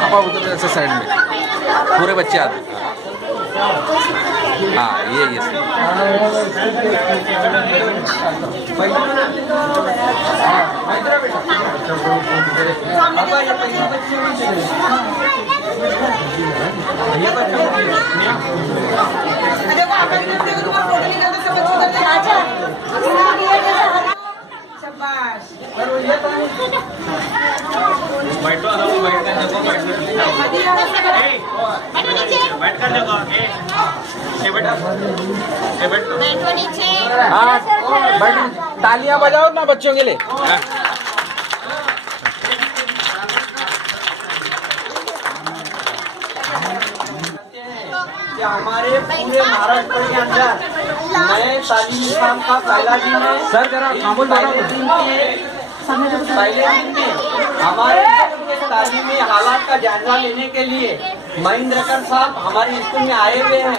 पापा उधर ऐसे साइड में पूरे बच्चे आते। हाँ ये तालियां बजाओ ना बच्चों के लिए। हमारे पूरे महाराष्ट्र के अंदर नए तालीमी साल का पहला दिन है। सर जरा मामूल पहले दिन में हमारे तालीमी हालात का जायजा लेने के लिए महेंद्रकर साहब हमारे स्कूल में आए हुए हैं।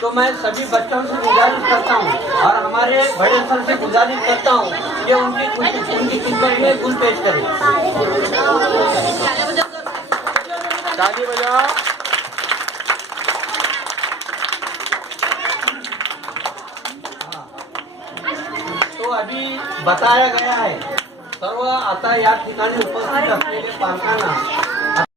तो मैं सभी बच्चों से गुजारिश करता हूँ और हमारे बड़े सर से गुजारिश करता हूँ कि उनकी खिदमत में गुल पेश करें। ताली बजाओ। तो अभी बताया गया है सर्व आता या ठिकाणी उपस्थित असलेले पालकांना